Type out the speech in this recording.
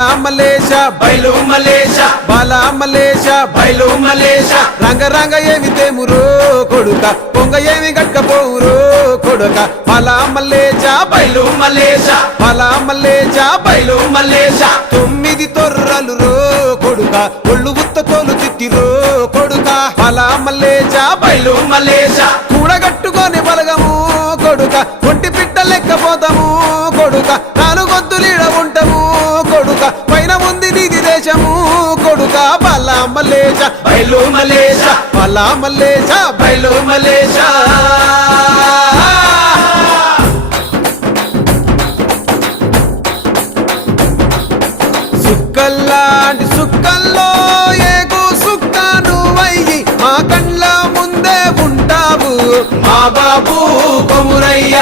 మలేషా బయలు మలేషా బాలా మలేషా బయలు మలేషా రంగ రంగ ఏమి తేమురో కొడుక పొంగ ఏమి గట్టపోవురో కొడుక. బల మలేషా బయలు మలేషా బల మలేషా బయలు మలేషా తొమ్మిది తొర్రలు రో కొడుక ఒళ్ళు ఉత్త తోలు తిట్టిరో కొడుక. బల మలేషా బయలు మలేషా కూడగట్టుకొని బలగము కొడుక ఒంటి పిట్ట లెక్కపోతాము కొడుక. బల మల్లేచ బయలు పలా బల మల్లేచ బయలు సుక్కల్లాంటి సుక్కల్లో ఏగు సుక్క నువ్వయ్యి మా కండ్ల ముందే ఉంటావు మా బాబు కొమురయ్య.